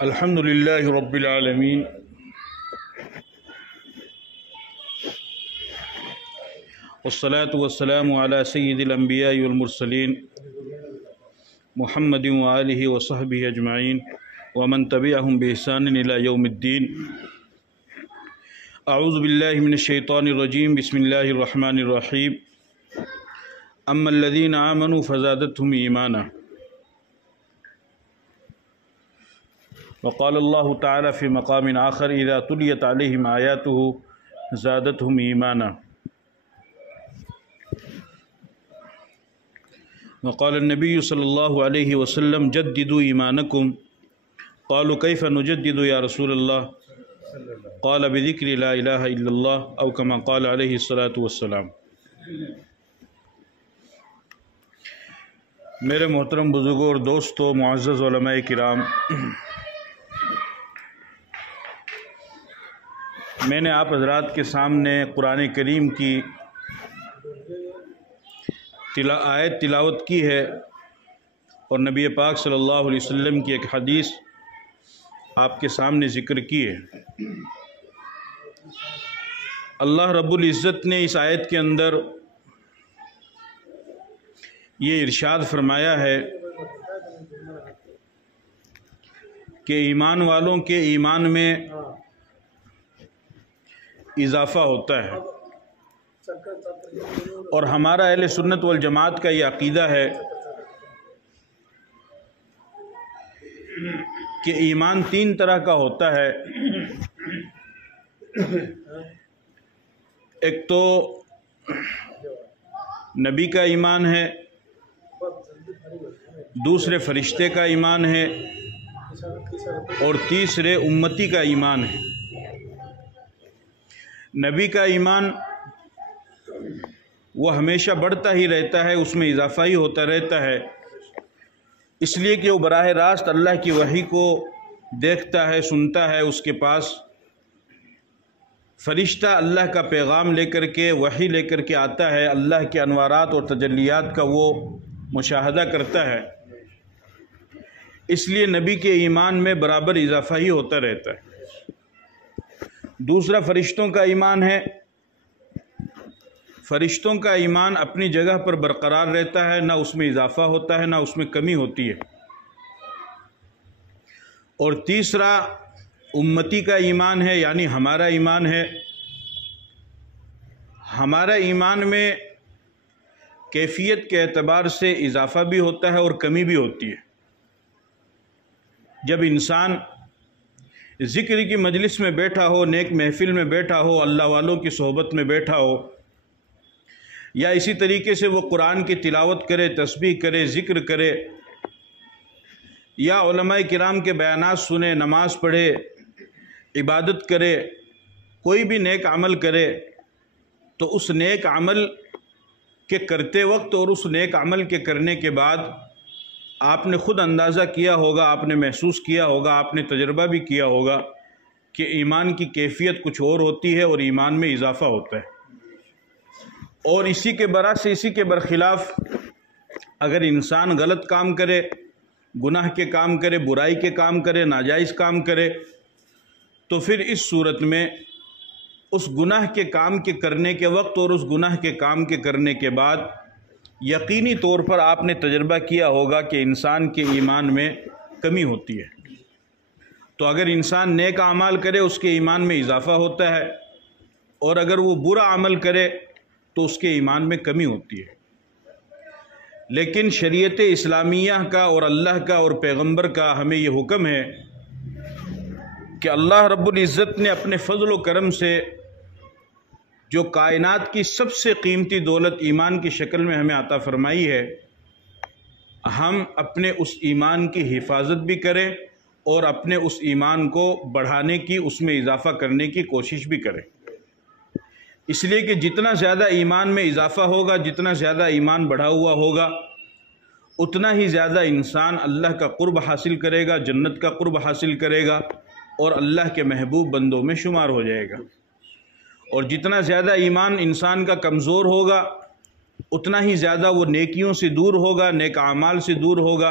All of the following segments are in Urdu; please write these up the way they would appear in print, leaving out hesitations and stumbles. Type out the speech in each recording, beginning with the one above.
الحمد للہ رب العالمین والصلاة والسلام على سید الانبیاء والمرسلین محمد وآلہ وصحبہ اجمعین ومن تبعہم بإحسان الى یوم الدین۔ اعوذ باللہ من الشیطان الرجیم، بسم اللہ الرحمن الرحیم۔ اما الذین آمنوا فزادتهم ایمانا، وقال اللہ تعالی فی مقام آخر اذا تلیت علیہم آیاتہ زادتهم ایمانا، وقال النبی صلی اللہ علیہ وسلم جددوا ایمانکم، قالوا کیف نجدد یا رسول اللہ، قال بذکر لا الہ الا اللہ او کما قال علیہ الصلاۃ والسلام۔ میرے محترم بزرگوں اور دوستوں، معزز علماء کرام، میں نے آپ حضرات کے سامنے قرآن کریم کی آیت تلاوت کی ہے اور نبی پاک صلی اللہ علیہ وسلم کی ایک حدیث آپ کے سامنے ذکر کی ہے۔ اللہ رب العزت نے اس آیت کے اندر یہ ارشاد فرمایا ہے کہ ایمان والوں کے ایمان میں اضافہ ہوتا ہے، اور ہمارا اہل سنت والجماعت کا یہ عقیدہ ہے کہ ایمان تین طرح کا ہوتا ہے۔ ایک تو نبی کا ایمان ہے، دوسرے فرشتے کا ایمان ہے، اور تیسرے امتی کا ایمان ہے۔ نبی کا ایمان وہ ہمیشہ بڑھتا ہی رہتا ہے، اس میں اضافہ ہی ہوتا رہتا ہے، اس لیے کہ وہ براہ راست اللہ کی وحی کو دیکھتا ہے، سنتا ہے۔ اس کے پاس فرشتہ اللہ کا پیغام لے کر کے، وحی لے کر کے آتا ہے، اللہ کے انوارات اور تجلیات کا وہ مشاہدہ کرتا ہے، اس لیے نبی کے ایمان میں برابر اضافہ ہی ہوتا رہتا ہے۔ دوسرا فرشتوں کا ایمان ہے۔ فرشتوں کا ایمان اپنی جگہ پر برقرار رہتا ہے، نہ اس میں اضافہ ہوتا ہے نہ اس میں کمی ہوتی ہے۔ اور تیسرا امتی کا ایمان ہے، یعنی ہمارا ایمان ہے۔ ہمارا ایمان میں کیفیت کے اعتبار سے اضافہ بھی ہوتا ہے اور کمی بھی ہوتی ہے۔ جب انسان ذکر کی مجلس میں بیٹھا ہو، نیک محفل میں بیٹھا ہو، اللہ والوں کی صحبت میں بیٹھا ہو، یا اسی طریقے سے وہ قرآن کی تلاوت کرے، تسبیح کرے، ذکر کرے، یا علماء کرام کے بیانات سنے، نماز پڑھے، عبادت کرے، کوئی بھی نیک عمل کرے، تو اس نیک عمل کے کرتے وقت اور اس نیک عمل کے کرنے کے بعد آپ نے خود اندازہ کیا ہوگا، آپ نے محسوس کیا ہوگا، آپ نے تجربہ بھی کیا ہوگا کہ ایمان کی کیفیت کچھ اور ہوتی ہے اور ایمان میں اضافہ ہوتا ہے۔ اور اسی کے برعکس، اسی کے برخلاف اگر انسان غلط کام کرے، گناہ کے کام کرے، برائی کے کام کرے، ناجائز کام کرے، تو پھر اس صورت میں اس گناہ کے کام کے کرنے کے وقت اور اس گناہ کے کام کے کرنے کے بعد یقینی طور پر آپ نے تجربہ کیا ہوگا کہ انسان کے ایمان میں کمی ہوتی ہے۔ تو اگر انسان نیک اعمال کرے اس کے ایمان میں اضافہ ہوتا ہے، اور اگر وہ برا عمل کرے تو اس کے ایمان میں کمی ہوتی ہے۔ لیکن شریعت اسلامیہ کا اور اللہ کا اور پیغمبر کا ہمیں یہ حکم ہے کہ اللہ رب العزت نے اپنے فضل و کرم سے جو کائنات کی سب سے قیمتی دولت ایمان کی شکل میں ہمیں عطا فرمائی ہے، ہم اپنے اس ایمان کی حفاظت بھی کریں اور اپنے اس ایمان کو بڑھانے کی، اس میں اضافہ کرنے کی کوشش بھی کریں۔ اس لیے کہ جتنا زیادہ ایمان میں اضافہ ہوگا، جتنا زیادہ ایمان بڑھا ہوا ہوگا، اتنا ہی زیادہ انسان اللہ کا قرب حاصل کرے گا، جنت کا قرب حاصل کرے گا، اور اللہ کے محبوب بندوں میں شمار ہو جائے گا۔ اور جتنا زیادہ ایمان انسان کا کمزور ہوگا، اتنا ہی زیادہ وہ نیکیوں سے دور ہوگا، نیک اعمال سے دور ہوگا،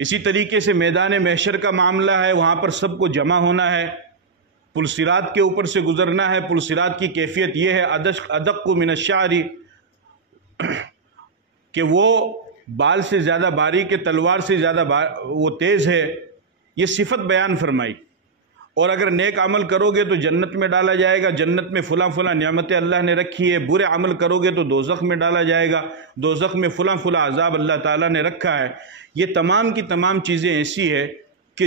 اسی طریقے سے میدان محشر کا معاملہ ہے، وہاں پر سب کو جمع ہونا ہے، پل صراط کے اوپر سے گزرنا ہے۔ پل صراط کی کیفیت یہ ہے ادق من الشعر، کہ وہ بال سے زیادہ باریک ہے، تلوار سے زیادہ وہ تیز ہے، یہ صفت بیان فرمائی۔ اور اگر نیک عمل کرو گے تو جنت میں ڈالا جائے گا، جنت میں فلاں فلاں نعمتیں اللہ نے رکھی ہے، برے عمل کرو گے تو دوزخ میں ڈالا جائے گا، دوزخ میں فلاں فلاں عذاب اللہ تعالیٰ نے رکھا ہے۔ یہ تمام کی تمام چیزیں ایسی ہے کہ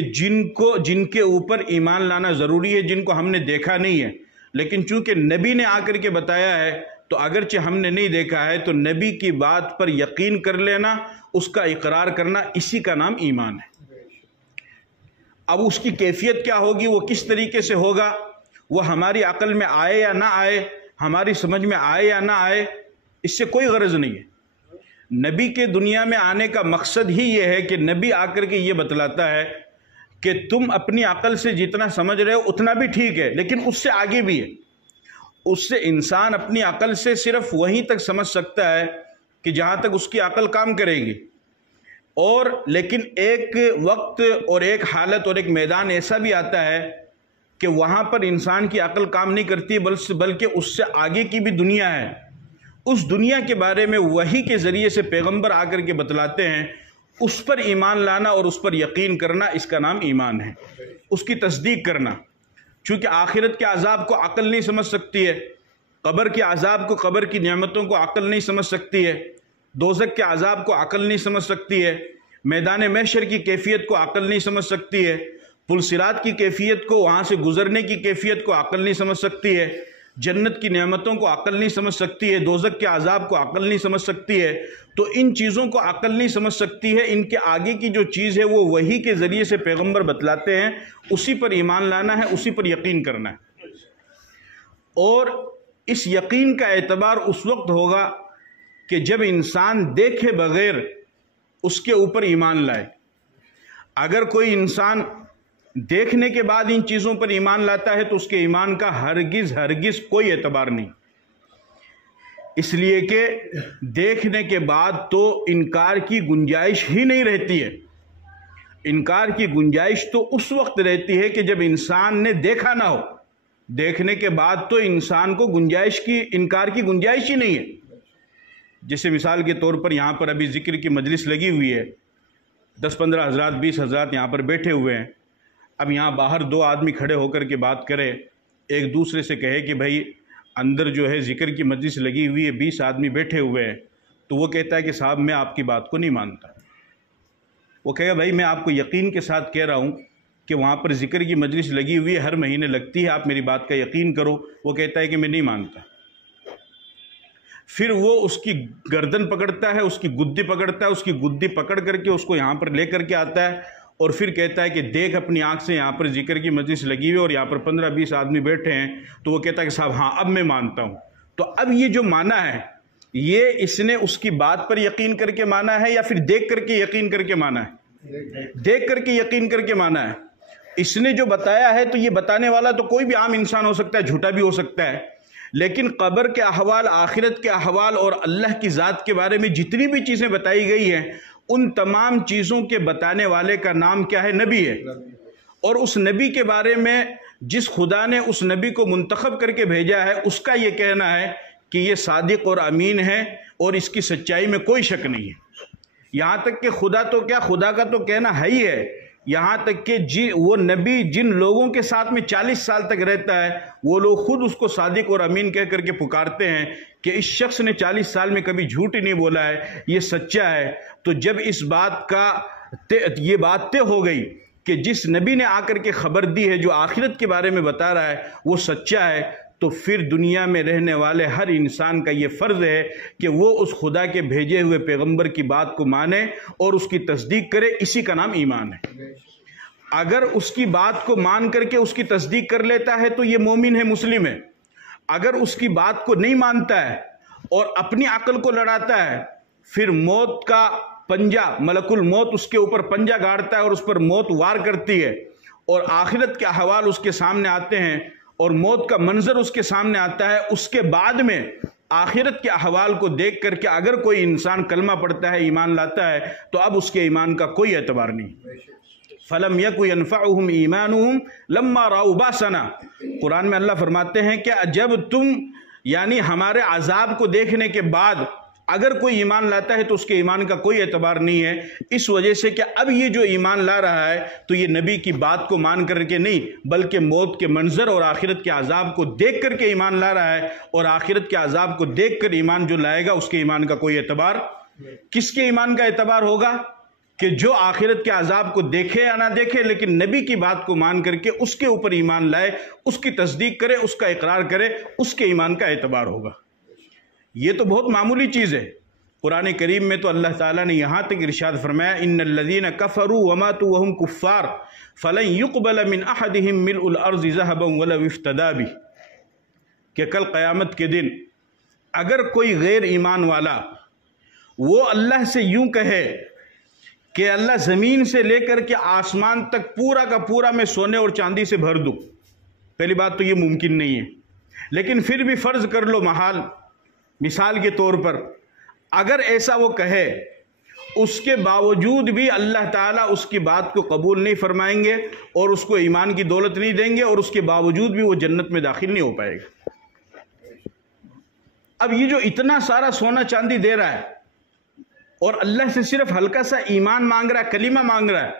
جن کے اوپر ایمان لانا ضروری ہے، جن کو ہم نے دیکھا نہیں ہے، لیکن چونکہ نبی نے آ کر کے بتایا ہے تو اگرچہ ہم نے نہیں دیکھا ہے تو نبی کی بات پر یقین کر لینا، اس کا اقرار کرنا، اسی کا نام ایمان ہے۔ اب اس کی کیفیت کیا ہوگی، وہ کس طریقے سے ہوگا، وہ ہماری عقل میں آئے یا نہ آئے، ہماری سمجھ میں آئے یا نہ آئے، اس سے کوئی غرض نہیں ہے۔ نبی کے دنیا میں آنے کا مقصد ہی یہ ہے کہ نبی آ کر کے یہ بتلاتا ہے کہ تم اپنی عقل سے جتنا سمجھ رہے ہو اتنا بھی ٹھیک ہے، لیکن اس سے آگے بھی ہے۔ اس سے انسان اپنی عقل سے صرف وہیں تک سمجھ سکتا ہے کہ جہاں تک اس کی عقل کام کرے گی، اور لیکن ایک وقت اور ایک حالت اور ایک میدان ایسا بھی آتا ہے کہ وہاں پر انسان کی عقل کام نہیں کرتی، بلکہ اس سے آگے کی بھی دنیا ہے۔ اس دنیا کے بارے میں وحی کے ذریعے سے پیغمبر آ کر کے بتلاتے ہیں، اس پر ایمان لانا اور اس پر یقین کرنا، اس کا نام ایمان ہے، اس کی تصدیق کرنا۔ چونکہ آخرت کے عذاب کو عقل نہیں سمجھ سکتی ہے، قبر کے عذاب کو، قبر کی نعمتوں کو عقل نہیں سمجھ سکتی ہے، دوزخ کے عذاب کو عقل نہیں سمجھ سکتی ہے، میدان محشر کی کیفیت کو عقل نہیں سمجھ سکتی ہے، پل صراط کی کیفیت کو، وہاں سے گزرنے کی کیفیت کو عقل نہیں سمجھ سکتی ہے، جنت کی نعمتوں کو عقل نہیں سمجھ سکتی ہے، دوزخ کے عذاب کو عقل نہیں سمجھ سکتی ہے۔ تو ان چیزوں کو عقل نہیں سمجھ سکتی ہے، ان کے آگے کی جو چیز ہے وہ وحی کے ذریعے سے پیغمبر بتلاتے ہیں، اسی پر ایمان لانا ہے، اسی پر یقین کرنا ہے۔ اور اس یقین کا اعتبار اس وقت ہوگا کہ جب انسان دیکھے بغیر اس کے اوپر ایمان لائے۔ اگر کوئی انسان دیکھنے کے بعد ان چیزوں پر ایمان لاتا ہے تو اس کے ایمان کا ہرگز کوئی اعتبار نہیں، اس لیے کہ دیکھنے کے بعد تو انکار کی گنجائش ہی نہیں رہتی ہے۔ انکار کی گنجائش تو اس وقت رہتی ہے کہ جب انسان نے دیکھا نہ ہو، دیکھنے کے بعد تو انسان کو انکار کی گنجائش ہی نہیں ہے۔ جیسے مثال کے طور پر یہاں پر ابھی ذکر کی مجلس لگی ہوئی ہے، 10-15 حضرات 20 حضرات یہاں پر بیٹھے ہوئے ہیں۔ اب یہاں باہر 2 آدمی کھڑے ہو کر کے بات کرے، ایک دوسرے سے کہے کہ بھائی اندر جو ہے ذکر کی مجلس لگی ہوئی ہے، 20 آدمی بیٹھے ہوئے ہیں، تو وہ کہتا ہے کہ صاحب میں آپ کی بات کو نہیں مانتا۔ وہ کہے گا بھائی میں آپ کو یقین کے ساتھ کہہ رہا ہوں کہ وہاں پر ذکر کی مجلس لگی ہوئی ہے، ہر مہینے لگتی ہے، آپ میری بات کا یقین کرو۔ وہ کہتا ہے کہ میں نہیں مانتا۔ پھر وہ اس کی گردن پکڑتا ہے، اس کی گدی پکڑتا ہے، اس کی گدی پکڑ کر کے اس کو یہاں پر لے کر کے آتا ہے، اور پھر کہتا ہے کہ دیکھ اپنی آنکھ سے یہاں پر ذکر کی مجلس لگی ہوئی اور یہاں پر 15-20 آدمی بیٹھے ہیں۔ تو وہ کہتا ہے کہ صاحب ہاں اب میں مانتا ہوں۔ تو اب یہ جو مانا ہے، یہ اس نے اس کی بات پر یقین کر کے مانا ہے یا پھر دیکھ کر کے یقین کر کے مانا ہے؟ دیکھ کر کے یقین کر کے مانا ہے۔ اس نے جو بتایا ہے تو یہ بتانے والا تو کوئی بھی عام انسان ہو سکتا ہے، جھوٹا بھی ہو سکتا ہے، لیکن قبر کے احوال، آخرت کے احوال اور اللہ کی ذات کے بارے میں جتنی بھی چیزیں بتائی گئی ہیں، ان تمام چیزوں کے بتانے والے کا نام کیا ہے؟ نبی ہے۔ اور اس نبی کے بارے میں جس خدا نے اس نبی کو منتخب کر کے بھیجا ہے، اس کا یہ کہنا ہے کہ یہ صادق اور امین ہے اور اس کی سچائی میں کوئی شک نہیں ہے۔ یہاں تک کہ خدا تو کیا، خدا کا تو کہنا ہے ہی ہے، یہاں تک کہ وہ نبی جن لوگوں کے ساتھ میں 40 سال تک رہتا ہے، وہ لوگ خود اس کو صادق اور امین کہہ کر کے پکارتے ہیں کہ اس شخص نے 40 سال میں کبھی جھوٹ ہی نہیں بولا ہے، یہ سچا ہے۔ تو جب اس بات کا یہ بات طے ہو گئی کہ جس نبی نے آ کر کے خبر دی ہے، جو آخرت کے بارے میں بتا رہا ہے، وہ سچا ہے، تو پھر دنیا میں رہنے والے ہر انسان کا یہ فرض ہے کہ وہ اس خدا کے بھیجے ہوئے پیغمبر کی بات کو مانے اور اس کی تصدیق کرے۔ اسی کا نام ایمان ہے۔ اگر اس کی بات کو مان کر کے اس کی تصدیق کر لیتا ہے تو یہ مومن ہے، مسلم ہے۔ اگر اس کی بات کو نہیں مانتا ہے اور اپنی عقل کو لڑاتا ہے، پھر موت کا پنجہ، ملک الموت اس کے اوپر پنجہ گاڑتا ہے اور اس پر موت وار کرتی ہے، اور آخرت کے احوال اس کے سامنے آتے ہیں اور موت کا منظر اس کے سامنے آتا ہے، اس کے بعد میں آخرت کے احوال کو دیکھ کر کے اگر کوئی انسان کلمہ پڑھتا ہے، ایمان لاتا ہے، تو اب اس کے ایمان کا کوئی اعتبار نہیں۔ فَلَمْ يَكُ يَنْفَعُهُمْ إِيمَانُهُمْ لَمَّا رَأَوْا بَأْسَنَا۔ قرآن میں اللہ فرماتے ہیں کہ جب تم یعنی ہمارے عذاب کو دیکھنے کے بعد اگر کوئی ایمان لاتا ہے تو اس کے ایمان کا کوئی اعتبار نہیں ہے، اس وجہ سے کہ اب یہ جو ایمان لا رہا ہے تو یہ نبی کی بات کو مان کر کے نہیں، بلکہ موت کے منظر اور آخرت کے عذاب کو دیکھ کر کے ایمان لا رہا ہے، اور آخرت کے عذاب کو دیکھ کر ایمان جو لائے گا اس کے ایمان کا کوئی اعتبار۔ کس کے ایمان کا اعتبار ہوگا؟ کہ جو آخرت کے عذاب کو دیکھے یا نہ دیکھے لیکن نبی کی بات کو مان کر کے اس کے اوپر ایمان لائے، اس کی تصدیق کرے، اس کا اقرار کرے، اس کے ایمان کا اعتبار ہوگا۔ یہ تو بہت معمولی چیز ہے۔ قرآن کریم میں تو اللہ تعالیٰ نے یہاں تک ارشاد فرمایا ان الذین کفروا وماتوا وهم کفار فلن يقبل من احدهم ملء الارض ذهبا ولو افتدى به، کہ کل قیامت کے دن اگر کوئی غیر ایمان والا وہ اللہ سے یوں کہے کہ اللہ زمین سے لے کر کے آسمان تک پورا کا پورا میں سونے اور چاندی سے بھر دوں، پہلی بات تو یہ ممکن نہیں ہے، لیکن پھر بھی فرض کر لو محال مثال کے طور پر اگر ایسا وہ کہے، اس کے باوجود بھی اللہ تعالیٰ اس کی بات کو قبول نہیں فرمائیں گے اور اس کو ایمان کی دولت نہیں دیں گے، اور اس کے باوجود بھی وہ جنت میں داخل نہیں ہو پائے گا۔ اب یہ جو اتنا سارا سونا چاندی دے رہا ہے اور اللہ سے صرف ہلکا سا ایمان مانگ رہا ہے، کلمہ مانگ رہا ہے،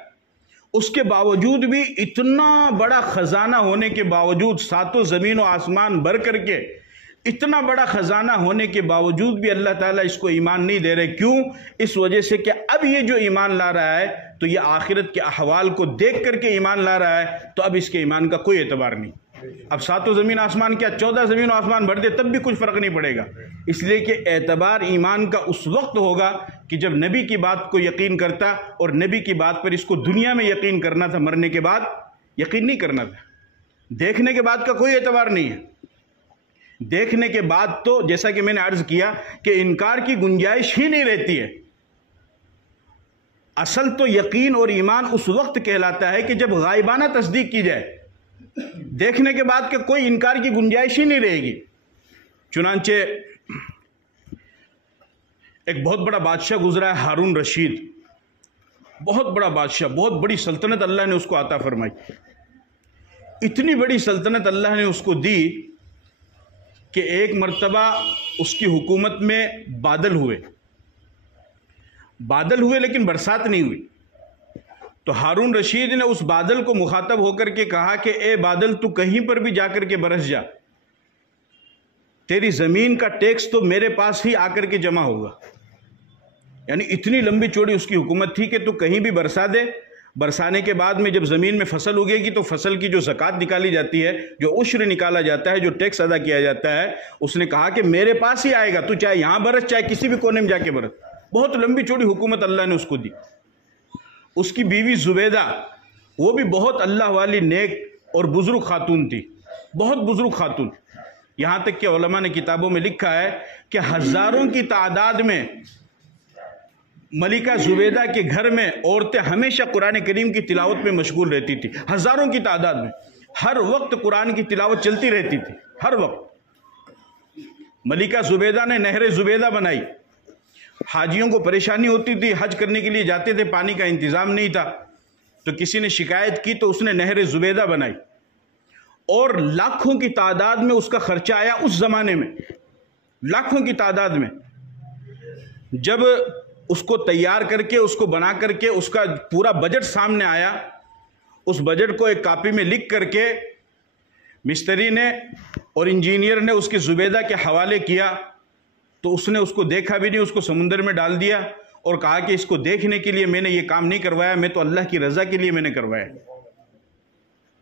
اس کے باوجود بھی اتنا بڑا خزانہ ہونے کے باوجود، ساتوں زمین و آسمان بھر کر کے اتنا بڑا خزانہ ہونے کے باوجود بھی اللہ تعالیٰ اس کو ایمان نہیں دے رہے۔ کیوں؟ اس وجہ سے کہ اب یہ جو ایمان لا رہا ہے تو یہ آخرت کے احوال کو دیکھ کر کے ایمان لا رہا ہے، تو اب اس کے ایمان کا کوئی اعتبار نہیں۔ اب ساتوں زمین آسمان کیا 14 زمین و آسمان بھر دے تب بھی کچھ فرق نہیں پڑے گا، اس لیے کہ اعتبار ایمان کا اس وقت ہوگا کہ جب نبی کی بات کو یقین کرتا، اور نبی کی بات پر اس کو دنیا میں یقین کرنا تھا، مرنے کے بعد یقین نہیں کرنا تھا۔ دیکھنے کے بعد کا کوئی اعتبار نہیں ہے۔ دیکھنے کے بعد تو جیسا کہ میں نے عرض کیا کہ انکار کی گنجائش ہی نہیں رہتی ہے۔ اصل تو یقین اور ایمان اس وقت کہلاتا ہے کہ جب غائبانہ تصدیق کی جائے، دیکھنے کے بعد کہ کوئی انکار کی گنجائش ہی نہیں رہے گی۔ چنانچہ ایک بہت بڑا بادشاہ گزرا ہے، ہارون رشید، بہت بڑا بادشاہ، بہت بڑی سلطنت اللہ نے اس کو عطا فرمائی۔ اتنی بڑی سلطنت اللہ نے اس کو دی کہ ایک مرتبہ اس کی حکومت میں بادل ہوئے لیکن برسات نہیں ہوئی، تو ہارون رشید نے اس بادل کو مخاطب ہو کر کے کہا کہ اے بادل تو کہیں پر بھی جا کر کے برس جا، تیری زمین کا ٹیکس تو میرے پاس ہی آ کر کے جمع ہوگا۔ یعنی اتنی لمبی چوڑی اس کی حکومت تھی کہ تو کہیں بھی برسا دے، برسانے کے بعد میں جب زمین میں فصل اگے گی تو فصل کی جو زکوٰۃ نکالی جاتی ہے، جو عشر نکالا جاتا ہے، جو ٹیکس ادا کیا جاتا ہے، اس نے کہا کہ میرے پاس ہی آئے گا، تو چاہے یہاں برس چاہے کسی بھی کونے میں جا کے برس۔ بہت لمبی چوڑی حکومت اللہ نے اس کو دی۔ اس کی بیوی زبیدہ، وہ بھی بہت اللہ والی نیک اور بزرگ خاتون تھی، بہت بزرگ خاتون، یہاں تک کہ علماء نے کتابوں میں لکھا ہے کہ ہزاروں کی تعداد میں ملکہ زبیدہ کے گھر میں عورتیں ہمیشہ قرآن کریم کی تلاوت میں مشغول رہتی تھی، ہزاروں کی تعداد میں، ہر وقت قرآن کی تلاوت چلتی رہتی تھی، ہر وقت۔ ملکہ زبیدہ نے نہر زبیدہ بنائی۔ حاجیوں کو پریشانی ہوتی تھی، حج کرنے کے لیے جاتے تھے، پانی کا انتظام نہیں تھا، تو کسی نے شکایت کی تو اس نے نہر زبیدہ بنائی، اور لاکھوں کی تعداد میں اس کا خرچہ آیا اس زمانے میں، لاکھوں کی تعداد میں۔ جب اس کو تیار کر کے، اس کو بنا کر کے، اس کا پورا بجٹ سامنے آیا، اس بجٹ کو ایک کاپی میں لکھ کر کے مستری نے اور انجینئر نے اس کے زبیدہ کے حوالے کیا، تو اس نے اس کو دیکھا بھی نہیں، اس کو سمندر میں ڈال دیا اور کہا کہ اس کو دیکھنے کے لیے میں نے یہ کام نہیں کروایا، میں تو اللہ کی رضا کے لیے میں نے کروایا۔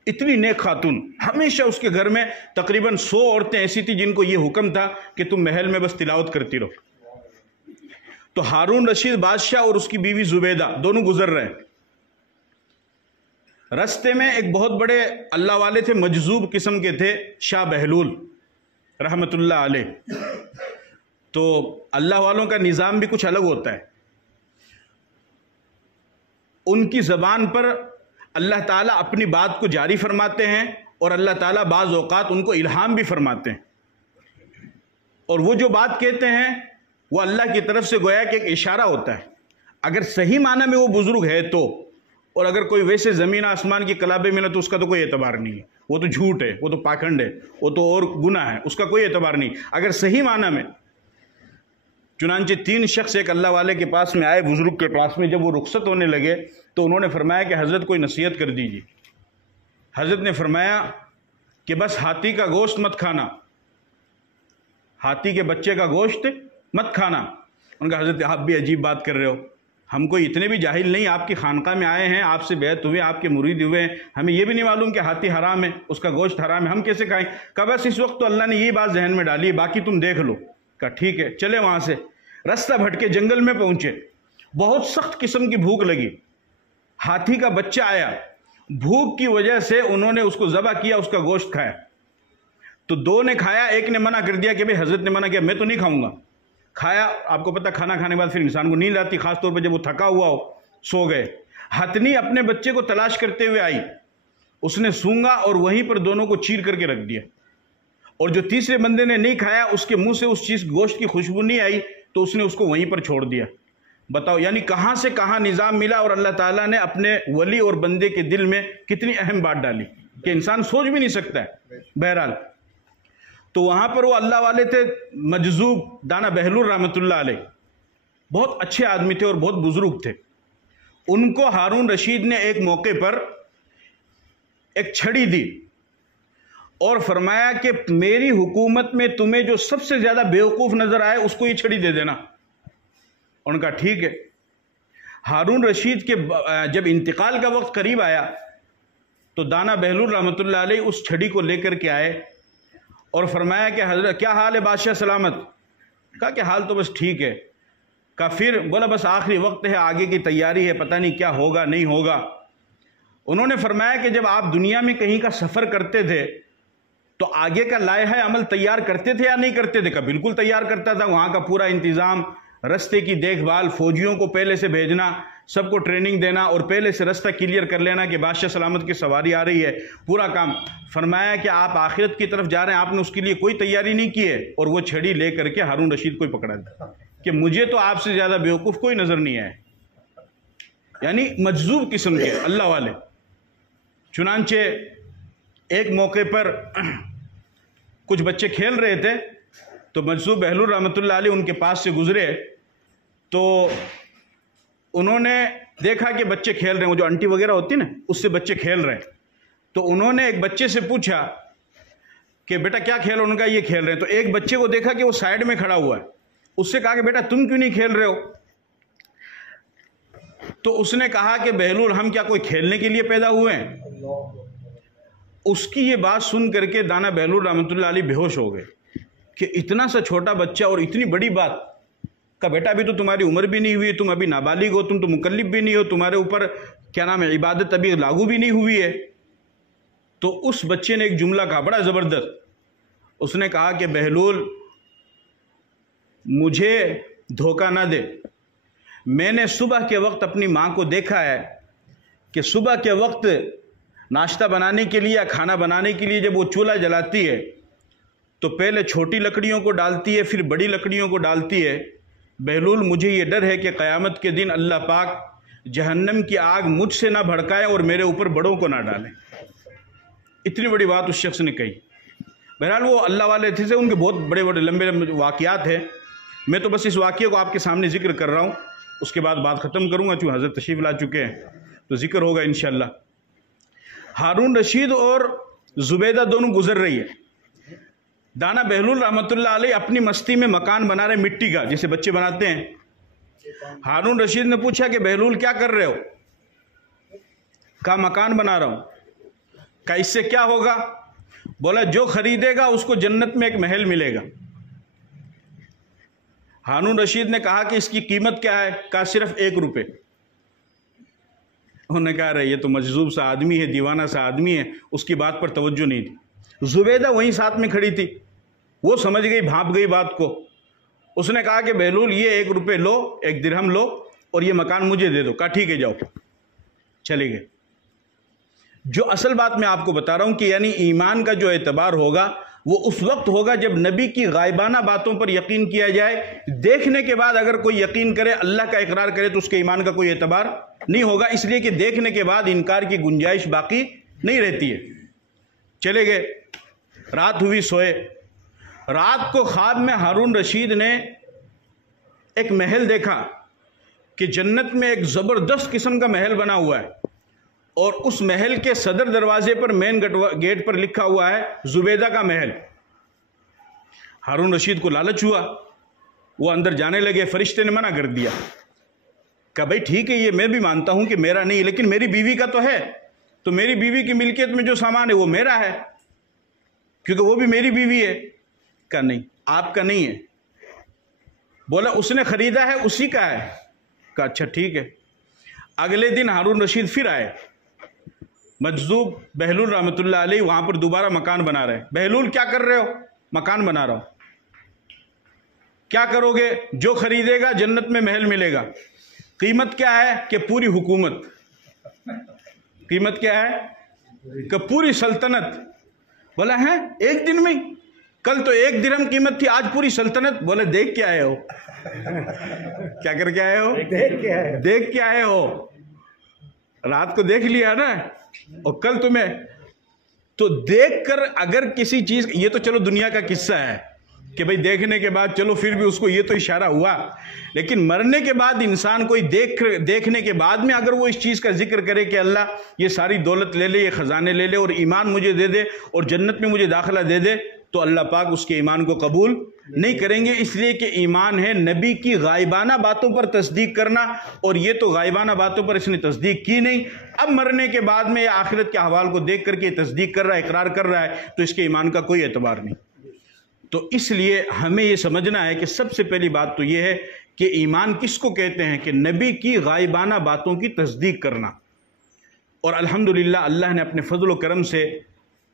اتنی نیک خاتون، ہمیشہ اس کے گھر میں تقریباً 100 عورتیں ایسی تھی جن کو یہ حکم تھا کہ تم محل میں بس تلاوت کرتی رہو۔ تو ہارون رشید بادشاہ اور اس کی بیوی زبیدہ دونوں گزر رہے ہیں، رستے میں ایک بہت بڑے اللہ والے تھے، مجذوب قسم کے تھے، شاہ بہلول رحمت اللہ علیہ۔ تو اللہ والوں کا نظام بھی کچھ الگ ہوتا ہے، ان کی زبان پر اللہ تعالیٰ اپنی بات کو جاری فرماتے ہیں، اور اللہ تعالیٰ بعض اوقات ان کو الہام بھی فرماتے ہیں۔ اور وہ جو بات کہتے ہیں وہ اللہ کی طرف سے گویا کہ ایک اشارہ ہوتا ہے. اگر صحیح معنی میں وہ بزرگ ہے تو، اور اگر کوئی ویسے زمین آسمان کی کلابے ملا تو اس کا تو کوئی اعتبار نہیں ہے، وہ تو جھوٹ ہے، وہ تو پاکھنڈ ہے، وہ تو اور گناہ ہے، اس کا کوئی اعتبار نہیں اگر صحیح معنی میں. چنانچہ 3 شخص ایک اللہ والے کے پاس میں آئے، بزرگ کے پاس میں. جب وہ رخصت ہونے لگے تو انہوں نے فرمایا کہ حضرت کوئی نصیحت کر دیجیے. حضرت نے فرمایا کہ بس ہاتھی کا گوشت مت کھانا، ہاتھی کے بچے کا گوشت مت کھانا. ان کا حضرت آپ بھی عجیب بات کر رہے ہو، ہم کوئی اتنے بھی جاہل نہیں، آپ کی خانقاہ میں آئے ہیں، آپ سے بیعت ہوئے، آپ کے مرید ہوئے ہیں، ہمیں یہ بھی نہیں معلوم کہ ہاتھی حرام ہے، اس کا گوشت حرام ہے، ہم کیسے کھائیں؟ کہا بس اس وقت تو اللہ نے یہی بات ذہن میں ڈالی ہے، باقی تم دیکھ لو. کہا ٹھیک ہے. چلے وہاں سے رستہ بھٹکے جنگل میں پہنچے. بہت سخت قسم کی بھوک لگی. ہاتھی کا بچہ آیا، بھوک کی وجہ سے انہوں نے اس کو ذبح کیا، اس کا گوشت کھایا. تو 2 نے کھایا، ایک نے منع کر دیا کہ بھئی حضرت نے منع کیا، میں تو نہیں کھاؤں گا. کھایا. آپ کو پتہ کھانا کھانے کے بعد پھر انسان کو نیند آتی، خاص طور پہ جب وہ تھکا ہوا ہو. سو گئے. ہتھنی اپنے بچے کو تلاش کرتے ہوئے آئی، اس نے سونگا اور وہیں پر دونوں کو چیر کر کے رکھ دیا. اور جو تیسرے بندے نے نہیں کھایا، اس کے منہ سے اس چیز گوشت کی خوشبو نہیں آئی تو اس نے اس کو وہیں پر چھوڑ دیا. بتاؤ یعنی کہاں سے کہاں نظام ملا، اور اللہ تعالیٰ نے اپنے ولی اور بندے کے دل میں کتنی اہم بات ڈالی کہ انسان سوچ بھی نہیں سکتا ہے. بہرحال تو وہاں پر وہ اللہ والے تھے مجذوب دانا بہلول رحمۃ اللہ علیہ، بہت اچھے آدمی تھے اور بہت بزرگ تھے. ان کو ہارون رشید نے ایک موقع پر ایک چھڑی دی اور فرمایا کہ میری حکومت میں تمہیں جو سب سے زیادہ بیوقوف نظر آئے اس کو یہ چھڑی دے دینا. ان کا ٹھیک ہے. ہارون رشید کے جب انتقال کا وقت قریب آیا تو دانا بہلول رحمۃ اللہ علیہ اس چھڑی کو لے کر کے آئے اور فرمایا کہ حضرت کیا حال ہے بادشاہ سلامت؟ کہا کہ حال تو بس ٹھیک ہے. کہا پھر؟ بولا بس آخری وقت ہے، آگے کی تیاری ہے، پتہ نہیں کیا ہوگا نہیں ہوگا. انہوں نے فرمایا کہ جب آپ دنیا میں کہیں کا سفر کرتے تھے تو آگے کا لائحہ عمل تیار کرتے تھے یا نہیں کرتے تھے؟ کہا بالکل تیار کرتا تھا. وہاں کا پورا انتظام، رستے کی دیکھ بھال، فوجیوں کو پہلے سے بھیجنا، سب کو ٹریننگ دینا اور پہلے سے رستہ کلیئر کر لینا کہ بادشاہ سلامت کی سواری آ رہی ہے، پورا کام. فرمایا کہ آپ آخرت کی طرف جا رہے ہیں، آپ نے اس کے لیے کوئی تیاری نہیں کی ہے. اور وہ چھڑی لے کر کے ہارون رشید کو ہی پکڑا دیا کہ مجھے تو آپ سے زیادہ بیوقوف کوئی نظر نہیں آئے. یعنی مجذوب قسم کے اللہ والے. چنانچہ ایک موقع پر کچھ بچے کھیل رہے تھے تو مجذوب بہلول رحمۃ اللہ علیہ ان کے پاس سے گزرے تو انہوں نے دیکھا کہ بچے کھیل رہے ہیں، وہ جو انٹی وغیرہ ہوتی نا اس سے بچے کھیل رہے ہیں. تو انہوں نے ایک بچے سے پوچھا کہ بیٹا کیا کھیل؟ ان کا یہ کھیل رہے ہیں. تو ایک بچے کو دیکھا کہ وہ سائیڈ میں کھڑا ہوا ہے، اس سے کہا کہ بیٹا تم کیوں نہیں کھیل رہے ہو؟ تو اس نے کہا کہ بہلول ہم کیا کوئی کھیلنے کے لیے پیدا ہوئے ہیں؟ اس کی یہ بات سن کر کے دانا بہلول رحمۃ اللہ علیہ بے ہوش ہو گئے کہ اتنا سا چھوٹا بچہ اور اتنی بڑی بات. کا بیٹا ابھی تو تمہاری عمر بھی نہیں ہوئی، تم ابھی نابالغ ہو، تم تو مکلف بھی نہیں ہو، تمہارے اوپر کیا نام ہے عبادت ابھی لاگو بھی نہیں ہوئی ہے. تو اس بچے نے ایک جملہ کہا بڑا زبردست. اس نے کہا کہ بہلول مجھے دھوکہ نہ دے، میں نے صبح کے وقت اپنی ماں کو دیکھا ہے کہ صبح کے وقت ناشتہ بنانے کے لیے یا کھانا بنانے کے لیے جب وہ چولہا جلاتی ہے تو پہلے چھوٹی لکڑیوں کو ڈالتی ہے پھر بڑی لکڑیوں کو ڈالتی ہے. بہلول مجھے یہ ڈر ہے کہ قیامت کے دن اللہ پاک جہنم کی آگ مجھ سے نہ بھڑکائے اور میرے اوپر بڑوں کو نہ ڈالے. اتنی بڑی بات اس شخص نے کہی. بہرحال وہ اللہ والے تھے، ان کے بہت بڑے بڑے لمبے لمبے واقعات ہیں. میں تو بس اس واقعے کو آپ کے سامنے ذکر کر رہا ہوں، اس کے بعد بات ختم کروں گا چونکہ حضرت تشریف لا چکے ہیں تو ذکر ہوگا انشاءاللہ. ہارون رشید اور زبیدہ دونوں گزر رہی ہے. دانا بہلول رحمۃ اللہ علیہ اپنی مستی میں مکان بنا رہے مٹی کا، جسے بچے بناتے ہیں. ہارون رشید نے پوچھا کہ بہلول کیا کر رہے ہو؟ کہا مکان بنا رہا ہوں. کہا اس سے کیا ہوگا؟ بولا جو خریدے گا اس کو جنت میں ایک محل ملے گا. ہارون رشید نے کہا کہ اس کی قیمت کیا ہے؟ کہا صرف 1 روپے. انہوں نے کہا رہے یہ تو مجذوب سا آدمی ہے، دیوانہ سا آدمی ہے، اس کی بات پر توجہ نہیں تھی. زبیدہ وہیں ساتھ میں کھڑی تھی، وہ سمجھ گئی، بھانپ گئی بات کو. اس نے کہا کہ بہلول یہ 1 روپے لو، 1 درہم لو اور یہ مکان مجھے دے دو. کہا ٹھیک ہے جاؤ. چلے گئے. جو اصل بات میں آپ کو بتا رہا ہوں کہ یعنی ایمان کا جو اعتبار ہوگا وہ اس وقت ہوگا جب نبی کی غائبانہ باتوں پر یقین کیا جائے. دیکھنے کے بعد اگر کوئی یقین کرے، اللہ کا اقرار کرے، تو اس کے ایمان کا کوئی اعتبار نہیں ہوگا، اس لیے کہ دیکھنے کے بعد انکار کی گنجائش باقی نہیں رہتی ہے. چلے گئے، رات ہوئی، سوئے. رات کو خواب میں ہارون رشید نے ایک محل دیکھا کہ جنت میں ایک زبردست قسم کا محل بنا ہوا ہے، اور اس محل کے صدر دروازے پر، مین گیٹ پر لکھا ہوا ہے زبیدہ کا محل. ہارون رشید کو لالچ ہوا، وہ اندر جانے لگے. فرشتے نے منع کر دیا، کہا بھائی ٹھیک ہے، یہ میں بھی مانتا ہوں کہ میرا نہیں، لیکن میری بیوی کا تو ہے، تو میری بیوی کی ملکیت میں جو سامان ہے وہ میرا ہے، کیونکہ وہ بھی میری بیوی ہے. کہا نہیں، آپ کا نہیں ہے. بولا اس نے خریدا ہے، اسی کا ہے. کہا اچھا ٹھیک ہے. اگلے دن ہارون رشید پھر آئے. مجذوب بہلول رحمۃ اللہ علیہ وہاں پر دوبارہ مکان بنا رہے. بہلول کیا کر رہے ہو؟ مکان بنا رہا ہوں. کیا کرو گے؟ جو خریدے گا جنت میں محل ملے گا. قیمت کیا ہے؟ کہ پوری حکومت. قیمت کیا ہے؟ کہ پوری سلطنت. بولا ہے ایک دن میں؟ کل تو 1 درہم قیمت تھی، آج پوری سلطنت. بولے دیکھ کے آئے ہو. کیا کر کے آئے ہو؟ دیکھ کے آئے ہو. رات کو دیکھ لیا نا، اور کل تمہیں تو دیکھ کر اگر کسی چیز، یہ تو چلو دنیا کا قصہ ہے کہ بھئی دیکھنے کے بعد چلو پھر بھی اس کو یہ تو اشارہ ہوا، لیکن مرنے کے بعد انسان کوئی دیکھنے کے بعد میں اگر وہ اس چیز کا ذکر کرے کہ اللہ یہ ساری دولت لے لے، یہ خزانے لے لے، اور ایمان مجھے دے دے اور جنت میں مجھے داخلہ دے دے، تو اللہ پاک اس کے ایمان کو قبول نہیں کریں گے. اس لیے کہ ایمان ہے نبی کی غائبانہ باتوں پر تصدیق کرنا، اور یہ تو غائبانہ باتوں پر اس نے تصدیق کی نہیں. اب مرنے کے بعد میں یا آخرت کے احوال کو دیکھ کر کے تصدیق کر رہا ہے، اقرار کر رہا ہے، تو اس کے ایمان کا کوئی اعتبار نہیں. تو اس لیے ہمیں یہ سمجھنا ہے کہ سب سے پہلی بات تو یہ ہے کہ ایمان کس کو کہتے ہیں؟ کہ نبی کی غائبانہ باتوں کی تصدیق کرنا. اور الحمدللہ اللہ نے اپنے فضل و کرم سے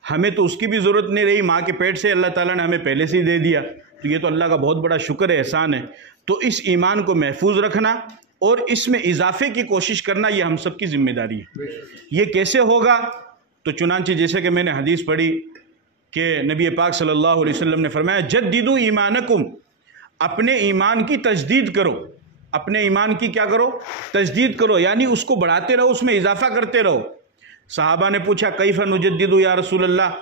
ہمیں تو اس کی بھی ضرورت نہیں رہی، ماں کے پیٹ سے اللہ تعالیٰ نے ہمیں پہلے سے ہی دے دیا، تو یہ تو اللہ کا بہت بڑا شکر ہے، احسان ہے. تو اس ایمان کو محفوظ رکھنا اور اس میں اضافے کی کوشش کرنا یہ ہم سب کی ذمہ داری ہے. یہ کیسے ہوگا؟ تو چنانچہ جیسے کہ میں نے حدیث پڑھی کہ نبی پاک صلی اللہ علیہ وسلم نے فرمایا جددوا ایمانکم، اپنے ایمان کی تجدید کرو. اپنے ایمان کی کیا کرو؟ تجدید کرو، یعنی اس کو بڑھاتے رہو، اس میں اضافہ کرتے رہو. صحابہ نے پوچھا کیف نجدد یا رسول اللہ،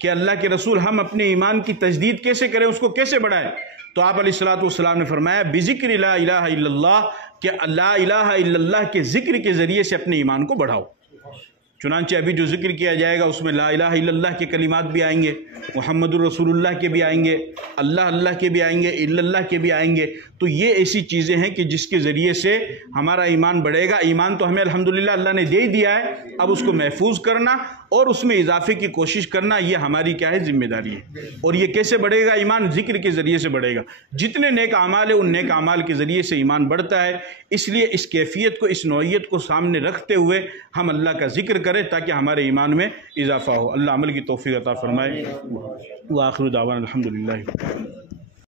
کہ اللہ کے رسول ہم اپنے ایمان کی تجدید کیسے کریں، اس کو کیسے بڑھائیں؟ تو آپ علیہ الصلوۃ والسلام نے فرمایا بذکر لا الہ الا اللہ، کہ لا الہ الا اللہ کے ذکر کے ذریعے سے اپنے ایمان کو بڑھاؤ. چنانچہ ابھی جو ذکر کیا جائے گا اس میں لا الہ الا اللہ کے کلمات بھی آئیں گے، محمد الرسول اللہ کے بھی آئیں گے، اللہ کے بھی آئیں گے، الا اللہ کے بھی آئیں گے. تو یہ ایسی چیزیں ہیں کہ جس کے ذریعے سے ہمارا ایمان بڑھے گا. ایمان تو ہمیں الحمدللہ اللہ نے دے ہی دیا ہے، اب اس کو محفوظ کرنا اور اس میں اضافے کی کوشش کرنا یہ ہماری کیا ہے؟ ذمہ داری ہے. اور یہ کیسے بڑھے گا ایمان؟ ذکر کے ذریعے سے بڑھے گا. جتنے نیک اعمال ہیں ان نیک اعمال کے ذریعے سے ایمان بڑھتا ہے. اس لیے اس کیفیت کو، اس نوعیت کو سامنے رکھتے ہوئے ہم اللہ کا ذکر کریں تاکہ ہمارے ایمان میں اضافہ ہو. اللہ عمل کی توفیق عطا فرمائے. وآخر دعوانا الحمدللہ.